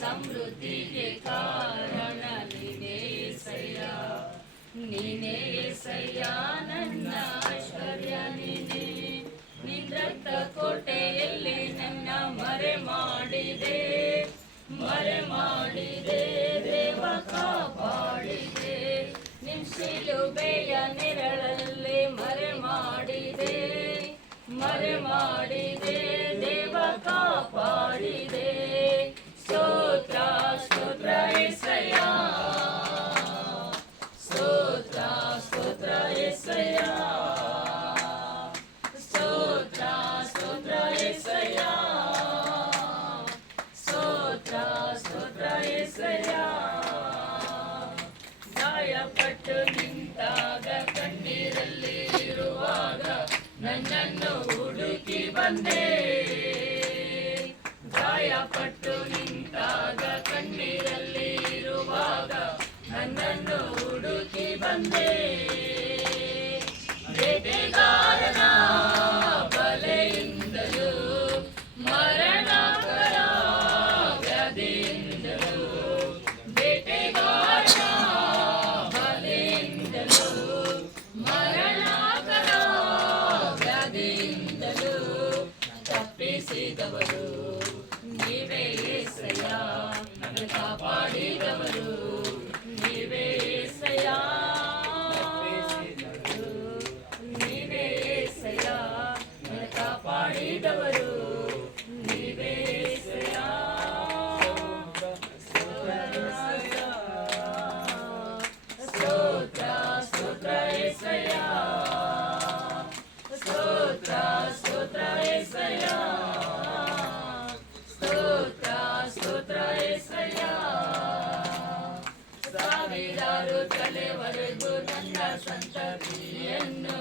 ಸಮೃದ್ಧಿಗೆ ಕಾರಣ ನೀನೇ ಏಸಯ್ಯ, ನೀನೇ ಏಸಯ್ಯ, ನನ್ನ ಐಶ್ವರ್ಯ ನೀನೇ. ನಿನ್ನ ರಕ್ತ ಕೋಟೆಯಲ್ಲಿ ನನ್ನ ಮರೆ ಮಾಡಿದೆ, ಮರೆ ಮಾಡಿದೆ ದೇವ ಕಾಪಾಡಿದೆ. ನಿನ್ ಶಿಲುಬೆಯ ನೆರಳಲ್ಲಿ ಮರೆ ಮಾಡಿದೆ, ಮರೆ ಮಾಡಿದೆ ದೇವ ಕಾಪಾಡಿದೆ. ಸ್ತೋತ್ರ ಸ್ತೋತ್ರ ಏಸಯ್ಯ, ಸ್ತೋತ್ರ ಸ್ತೋತ್ರ ಏಸಯ್ಯ, ಸ್ತೋತ್ರ ಸ್ತೋತ್ರ ಏಸಯ್ಯ, ಸ್ತೋತ್ರ ಸ್ತೋತ್ರ ಏಸಯ್ಯ. ಗಾಯಪಟ್ಟು ನಿಂತಾಗ ಕಣ್ಣೀರಲ್ಲಿ ಇರುವಾಗ ನನ್ನನ್ನು ಹುಡುಕಿ ಬಂದೆ, ಗಾಯಪಟ್ಟು ನಿಂತಾಗ ಕಣ್ಣೀರಲ್ಲಿ ಇರುವಾಗ ನನ್ನನ್ನು ಹುಡುಕಿ ಬಂದೆ. ಬೇಟೆಗಾರನ ಬಲೆಯಿಂದಲೂ ಮರಣಕರ ವ್ಯಾಧಿಯಿಂದಲೂ, ಬೇಟೆಗಾರನ ಬಲೆಯಿಂದಲೂ ಮರಣಕರ ವ್ಯಾಧಿಯಿಂದಲೂ ತಪ್ಪಿಸಿದವರು ನೀವೇ ಏಸಯ್ಯ, ನನ್ನ ಕಾಪಾಡಿದವರು ನೀವೇ ಏಸಯ್ಯ, ನೀವೇ ಏಸಯ್ಯ, ನನ್ನ ಕಾಪಾಡಿದವರು ನೀವೇ ಏಸಯ್ಯ. ಸ್ತೋತ್ರ ಸ್ತೋತ್ರ ಏಸಯ್ಯ, ಸ್ತೋತ್ರ ಸ್ತೋತ್ರ ಏಸಯ್ಯ, ಸ್ತೋತ್ರ ಸ್ತೋತ್ರ ಏಸಯ್ಯ. ಸಾವಿರಾರು ತಲೆವರೆಗೂ ನನ್ನ ಸಂತತಿಯನ್ನು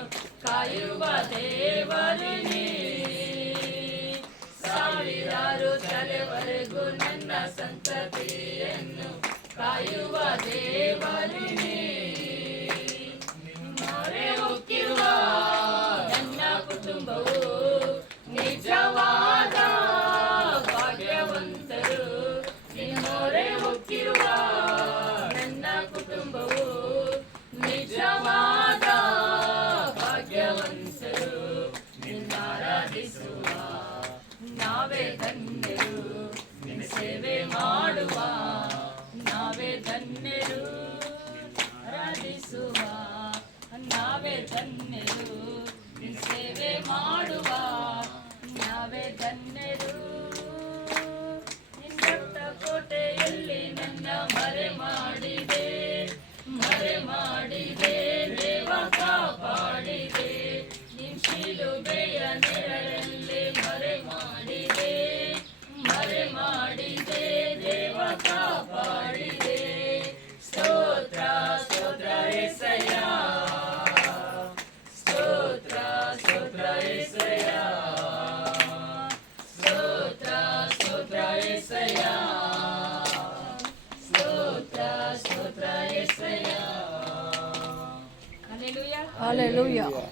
ಕಾಯುವ ದೇವರೇ, ಸಾವಿರಾರು ತಲೆವರೆಗೂ ನನ್ನ ಸಂತತಿಯನ್ನು ಕಾಯುವ ದೇವರೇ. ಮೊರೆ ಹೋಗಿರುವ ನನ್ನ ಕುಟುಂಬವು ನಿಜವಾದ ಭಾಗ್ಯವಂತರು. ಮೊರೆ ಹೋಗಿರುವ ನನ್ನ ಕುಟುಂಬವು ನಿಜವಾದ ಭಾಗ್ಯವಂತರು. ನಿನ್ನ ಆರಾಧಿಸುವ ನಾವೇ ಧನ್ಯರು, ನಿನ್ನ ಸೇವೆ ಮಾಡುವ ನಾವೇ ಧನ್ಯರು. ಆರಾಧಿಸುವ ನಾವೇ ಧನ್ಯರು, ನಿನ್ನ ಸೇವೆ ಮಾಡುವ ನಾವೇ ಧನ್ಯರು. ನಿನ್ನ ರಕ್ತ ಕೋಟೆಯಲ್ಲಿ ನನ್ನ ಮರೆ ಮಾಡಿದೆ, ಮರೆ ಮಾಡಿದೆ ದೇವ ಕಾಪಾಡಿದೆ. ನಿನ್ನ ಶಿಲುಬೆಯ ನೆರಳಲ್ಲಿ ಮರೆ ಮಾಡಿದೆ, ಮರೆ ಮಾಡಿದೆ ದೇವ ಕಾಪಾಡಿದೆ. ಸ್ತೋತ್ರ ಸ್ತೋತ್ರ ಏಸಯ್ಯ, ಸ್ತೋತ್ರ ಸ್ತೋತ್ರ ಏಸಯ್ಯ, ಸ್ತೋತ್ರ ಸ್ತೋತ್ರ ಏಸಯ್ಯ, ಸ್ತೋತ್ರ ಸ್ತೋತ್ರ ಏಸಯ್ಯ. Hallelujah, Hallelujah.